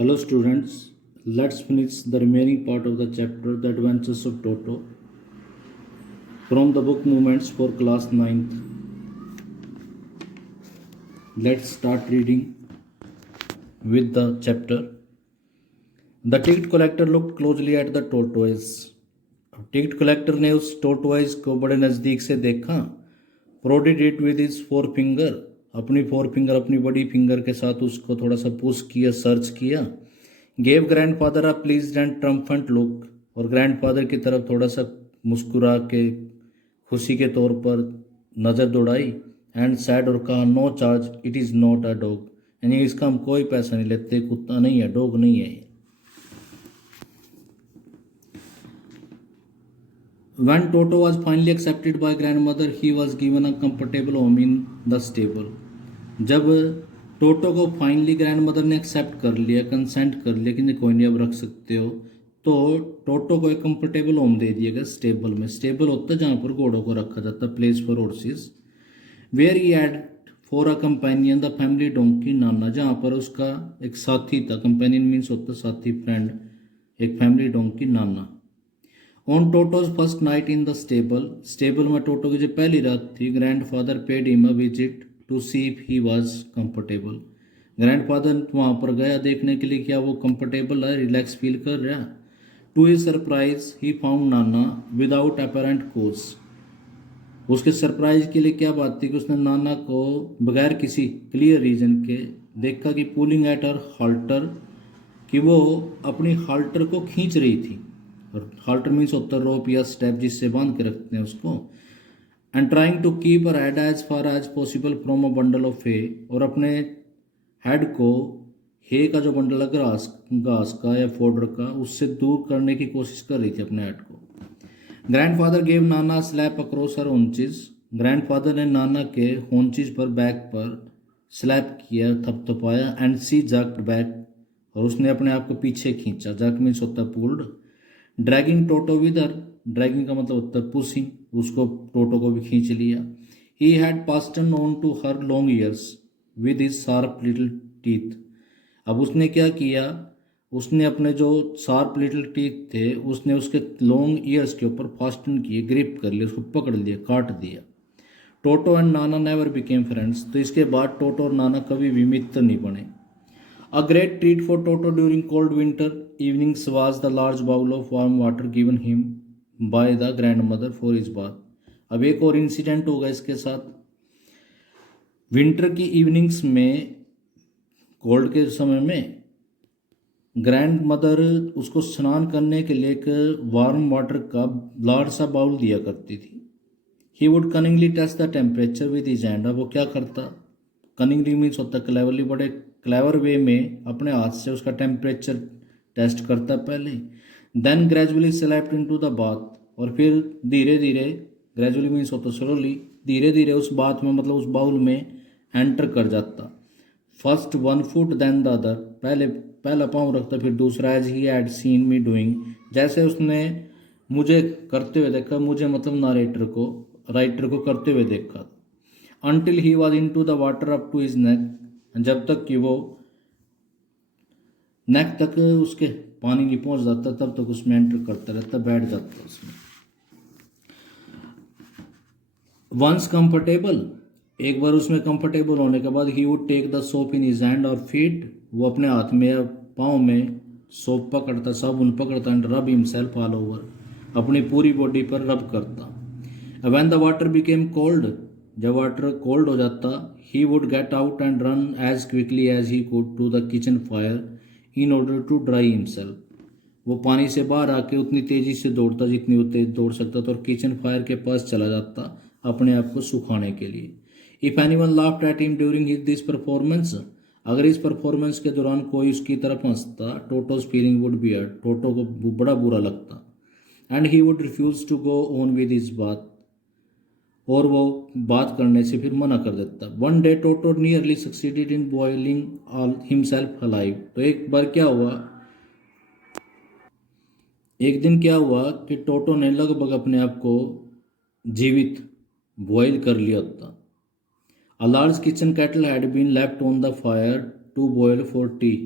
Hello students, let's finish the remaining part of the chapter The Adventures of Toto from the book Movements for class 9th. Let's start reading with the chapter. The ticket collector looked closely at the tortoise. Ticket collector ने उस tortoise को बड़े नज़दीक से देखा. Prodded it with his four finger. अपनी four finger अपनी बड़ी फिंगर के साथ उसको थोड़ा सा पुश किया, सर्च किया. Gave grandfather a pleased and triumphant look. और ग्रैंडफादर की तरफ थोड़ा सा मुस्कुरा के खुशी के तौर पर नज़र दौड़ाई. एंड सैड और कहा, no charge, it is not a dog. यानी इसका हम कोई पैसा नहीं लेते, कुत्ता नहीं है, डॉग नहीं है. When Toto was finally accepted by grandmother, he was given a comfortable home in the stable. जब टोटो को फाइनली ग्रैंडमदर ने एक्सेप्ट कर लिया, कंसेंट कर लिया कि कोई नहीं अब रख सकते हो, तो टोटो को एक कंफर्टेबल होम दे दिया गया स्टेबल में. स्टेबल होता है जहाँ पर घोड़ों को रखा जाता है, place for horses. Where he had for a companion the family donkey Nana, जहाँ पर उसका एक साथी था. कंपेनियन मीन्स होता साथी, फ्रेंड. एक family donkey Nana. On Toto's first night in the stable. Stable में टोटो की जो पहली रात थी, grandfather paid him a visit to see if he was comfortable. Grandfather वहाँ पर गया देखने के लिए क्या वो कंफर्टेबल है, रिलैक्स फील कर रहा है. To his surprise he found Nana without apparent cause. उसके सरप्राइज के लिए क्या बात थी कि उसने नाना को बगैर किसी क्लियर रीजन के देखा कि पुलिंग एट हर हाल्टर, कि वो अपनी हाल्टर को खींच रही थी. और हाल्टर मीन्स होता है रोप या स्टेप जिससे बांध के रखते हैं उसको. And trying to keep her head as far as possible from a bundle of hay. और अपने हेड को हे का जो बंडल है घास का या फोडर का, उससे दूर करने की कोशिश कर रही थी अपने हेड को. ग्रैंडफादर गेव नाना स्लैप अक्रॉस हर होंचिस. ग्रैंडफादर ने नाना के होंचिस पर, बैक पर स्लैप किया, थपथपाया. And C जक्ड back. और उसने अपने आप को पीछे खींचा. जक मीन्स होता है pulled. Dragging toto with her. Dragging का मतलब होता है पुशिंग. उसको टोटो को भी खींच लिया. He had fastened on to her long ears with his sharp little teeth. अब उसने क्या किया, उसने अपने जो शार्प लिटिल टीथ थे उसने उसके लॉन्ग ईयर्स के ऊपर फास्टन किए, ग्रिप कर लिया, उसको पकड़ लिया, काट दिया. टोटो and Nana never became friends. तो इसके बाद टोटो और नाना कभी भी मित्र नहीं बने. A great treat for Toto during cold winter evenings was the large bowl of warm water given him by the grandmother for his bath. अब एक और इंसिडेंट होगा इसके साथ. विंटर की इवनिंग्स में, कोल्ड के समय में, ग्रैंड मदर उसको स्नान करने के लिए एक वार्म वाटर का लार्ज सा बाउल दिया करती थी. He would cunningly test the temperature with his hand. अब वो क्या करता, कनिंगली मीन्स होता क्लेवरली, बड़े क्लेवर वे में अपने हाथ से उसका टेम्परेचर टेस्ट करता पहले. Then gradually slapped into the bath. और फिर धीरे धीरे, ग्रेजुअली मीन्स होता स्लोली, धीरे धीरे उस बाथ में, मतलब उस बाउल में एंटर कर जाता. First one foot then the other. पहला पाँव रखता, फिर दूसरा. As he had seen me doing. जैसे उसने मुझे करते हुए देखा, मुझे मतलब राइटर को करते हुए देखा. Until he was into the water up to his neck. जब तक कि वो नेक तक उसके पानी नहीं पहुंच जाता, तब तक उसमें एंटर करता रहता, बैठ जाता उसमें. वंस कंफर्टेबल, एक बार उसमें कंफर्टेबल होने के बाद, he would take the soap in his hand और फीट. वो अपने हाथ में या पाँव में सोप पकड़ता, साबुन पकड़ता. एंड रब हिमसेल्फ ऑल ओवर. अपनी पूरी बॉडी पर रब करता. When the water became cold, जब वाटर कोल्ड हो जाता, he would get out and run as quickly as he could to the kitchen fire in order to dry himself. वो पानी से बाहर आके उतनी तेज़ी से दौड़ता जितनी वो तेज दौड़ सकता था, और किचन फायर के पास चला जाता अपने आप को सुखाने के लिए. If anyone laughed at him during this performance, अगर इस परफॉर्मेंस के दौरान कोई उसकी तरफ हंसता, Toto's feeling would be hurt. Toto को बड़ा बुरा लगता. And he would refuse to go on with his bath. और वो बात करने से फिर मना कर देता. One day toto nearly succeeded in boiling himself alive. तो एक बार क्या हुआ, एक दिन क्या हुआ कि टोटो ने लगभग अपने आप को जीवित बॉयल कर लिया था. A large kitchen kettle had been left on the fire to boil for tea.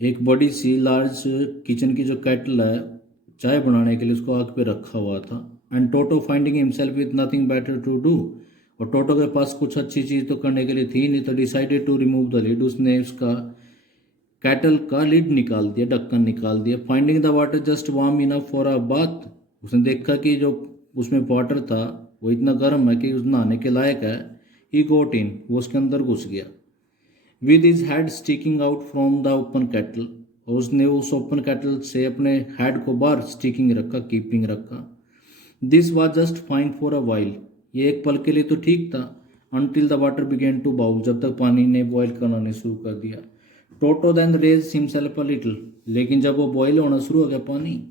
एक बड़ी सी लार्ज किचन की जो केटल है चाय बनाने के लिए उसको आग पे रखा हुआ था। And Toto finding himself with nothing better to do, और टोटो के पास कुछ अच्छी चीज़ तो करने के लिए थी नहीं, तो decided to remove the lid, उसने उसका कैटल का लिड निकाल दिया, ढक्कन निकाल दिया। Finding the water just warm enough for a bath, उसने देखा कि जो उसमें वाटर था वो इतना गर्म है कि उस नहाने के लायक है। ही गोट इन, वो उसके अंदर घुस गया। With his head sticking out from the open cattle, और उसने उस ओपन कैटल से अपने हेड को बाहर स्टिकिंग रखा, कीपिंग रखा। This was just fine for a while, ये एक पल के लिए तो ठीक था। Until the water began to boil, जब तक पानी ने बॉयल करना शुरू कर दिया। Toto then raised himself a little, लेकिन जब वो बॉयल होना शुरू हो गया पानी,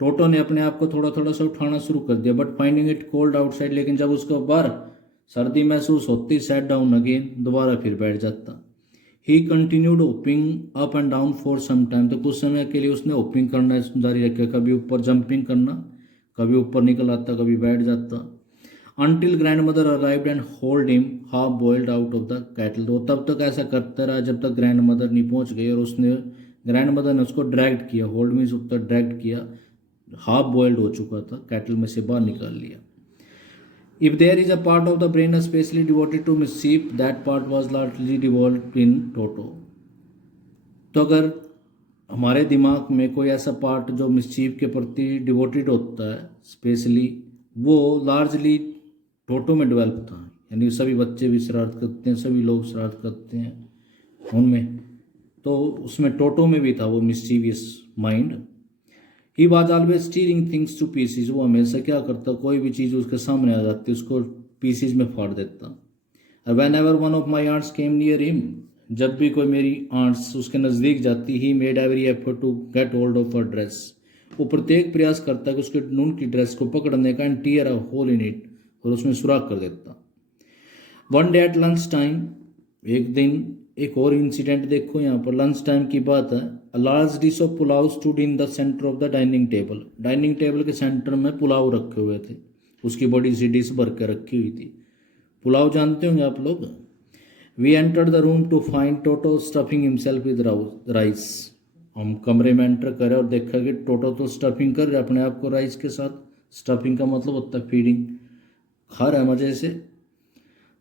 टोटो ने अपने आप को थोड़ा थोड़ा सा उठाना शुरू कर दिया। But finding it cold outside, लेकिन जब उसको बाहर सर्दी महसूस होती, सेट डाउन अगेन, दोबारा फिर बैठ जाता। He continued hopping up and down for some time, तो कुछ समय के लिए उसने होपिंग करना जारी रखा, कभी ऊपर जंपिंग करना, कभी ऊपर निकल आता, कभी बैठ जाता। Until grand mother arrived and hold him half boiled out of the cattle, तो तब तक ऐसा करता रहा जब तक ग्रैंड मदर नहीं पहुंच गई, और उसने ग्रैंड मदर ने उसको ड्रैग्ड किया, होल्ड मीन्स ऊपर ड्रैग्ड किया, हाफ बॉइल्ड हो चुका था, कैटल में से बाहर निकाल लिया। If there is a part of the brain specially devoted to mischief, that part was largely devolved in Toto, तो अगर हमारे दिमाग में कोई ऐसा पार्ट जो मिसचीफ के प्रति डिवोटेड होता है स्पेशली, वो लार्जली टोटो में डेवलप था। यानी सभी बच्चे भी शरारत करते हैं, सभी लोग शरारत करते हैं उनमें, तो उसमें टोटो में भी था वो mischievous mind. He was always steering things to pieces, वो हमेशा क्या करता, कोई भी चीज़ उसके सामने आ जाती उसको पीसीज में फाड़ देता। Whenever one of my aunts came near him, जब भी कोई मेरी आंट्स उसके नज़दीक जाती, he made every effort to get hold of her dress, वो प्रत्येक प्रयास करता कि उसके नून की ड्रेस को पकड़ने का, and tear a hole in it, और उसमें सुराख कर देता। One day at lunch time, एक दिन एक और इंसिडेंट देखो यहाँ पर, लंच टाइम की बात है। A large dish of pulao stood in the centre of the dining table, dining table के सेंटर में पुलाव रखे हुए थे, उसकी बड़ी सी डिश भर के रखी हुई थी। पुलाव जानते होंगे आप लोग। We enter the room to find Toto stuffing himself with rice, हम कमरे में एंटर करें और देखा कि टोटो तो स्टफिंग कर रहे अपने आप को राइस के साथ। स्टफिंग का मतलब होता है फीडिंग, खा रहा है मजे से।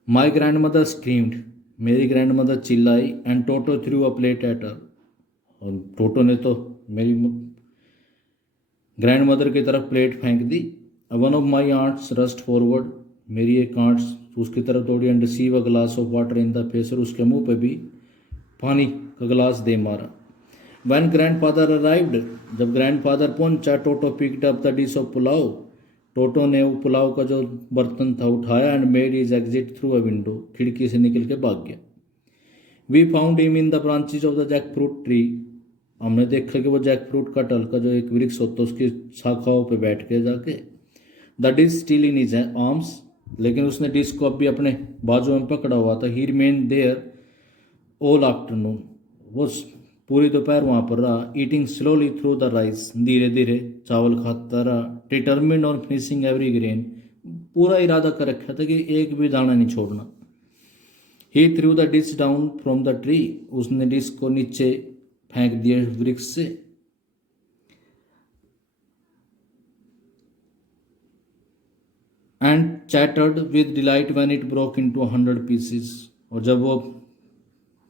माई ग्रैंड मदर स्क्रीम्ड, मेरी ग्रैंड मदर चिल्लाई, and Toto through a plate at her, और टोटो ने तो मेरी ग्रैंड मदर की तरफ प्लेट फेंक दी। One of my aunts rushed forward, मेरी एक आंट्स उसकी तरफ दौड़ी, and received a glass of water in the face, और उसके मुंह पे भी पानी का गिलास दे मारा। वैन ग्रैंड फादर अराइव्ड, जब ग्रैंड फादर पहुंचा, Toto picked up the dish of pulao, Toto ने वो पुलाव का जो बर्तन था उठाया, and made his exit through a window, खिड़की से निकल के भाग गया। We found him in the branches of the jack fruit tree, हमने देखा कि वो जैक फ्रूट का टल का जो एक वृक्ष होता है उसकी शाखाओं पे बैठ के जाके। The dish still in his arms, लेकिन उसने डिश को अभी अपने बाजू में पकड़ा हुआ था। He remain there all afternoon, वो पूरी दोपहर वहाँ पर रहा। Eating slowly through the rice, धीरे धीरे चावल खाता रहा। Determined on finishing every grain, पूरा इरादा कर रखा था कि एक भी दाना नहीं छोड़ना। He threw the dish down from the tree, उसने डिश को नीचे फेंक दिया वृक्ष से। And chattered with delight when it broke into 100 pieces, और जब वो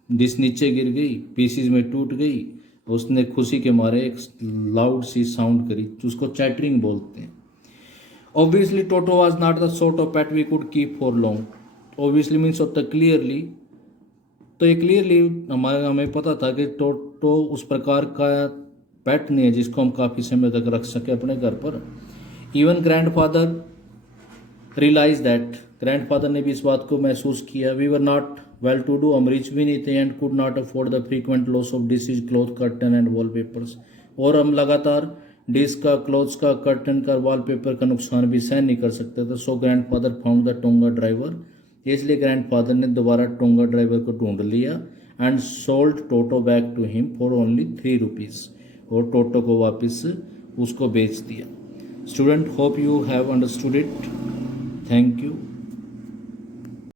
डिश नीचे गिर गई, पीसीज में टूट गई, उसने खुशी के मारे एक लाउड सी साउंड करी, जिसको चैटरिंग बोलते हैं। Obviously Toto was not the sort of pet we could keep for long. Obviously means होता क्लियरली, तो ये क्लियरली हमें पता था कि टोटो उस प्रकार का पेट नहीं है जिसको हम काफ़ी समय तक रख सके अपने घर पर। Even grandfather realise that, grandfather ने भी इस बात को महसूस किया। We were not well to do, हम रिच भी नहीं थे, and could not afford the frequent loss of dishes, cloth, curtain and wallpapers, और हम लगातार डिश का, क्लॉथ्स का, कर्टन का, वॉलपेपर का नुकसान भी सहन नहीं कर सकते थे। So grandfather found the tonga driver, इसलिए ग्रैंडफादर ने दोबारा टोंगा ड्राइवर को ढूंढ लिया। And sold Toto back to him for only 3 rupees, और टोटो को वापस उसको बेच दिया। Student, hope you have understood it. Thank you.